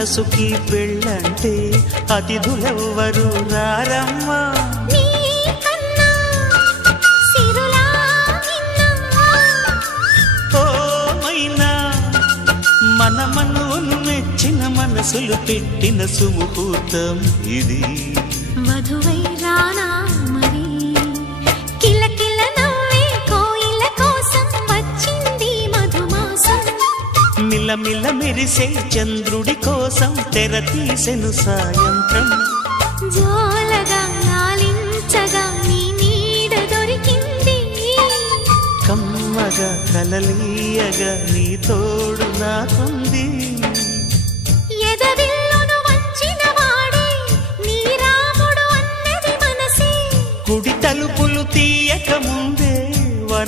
మనసుకి పెళ్ళంటే అతిథులెవ్వరు రారమ్మా. మన మనువును మెచ్చిన మనసులు పెట్టిన సుముహూర్తం ఇది. వధువై రానా మరి కిలకిల నవ్వే కోయిల కోసం వచ్చింది మధుమాసం. మిలమిల మెరిసే చంద్రుడి కోసం తెర తీసెను సాయంత్రం. జోలగా లాలించగా నీ నీడ దొరికింది. కమ్మగా కలలీయగా నీ తోడు నాకుంది. ఎదవిల్లును వంచిన వాడే నీ రాముడు అన్నది మనసే. కుడి తలుపులు తీయక ముందు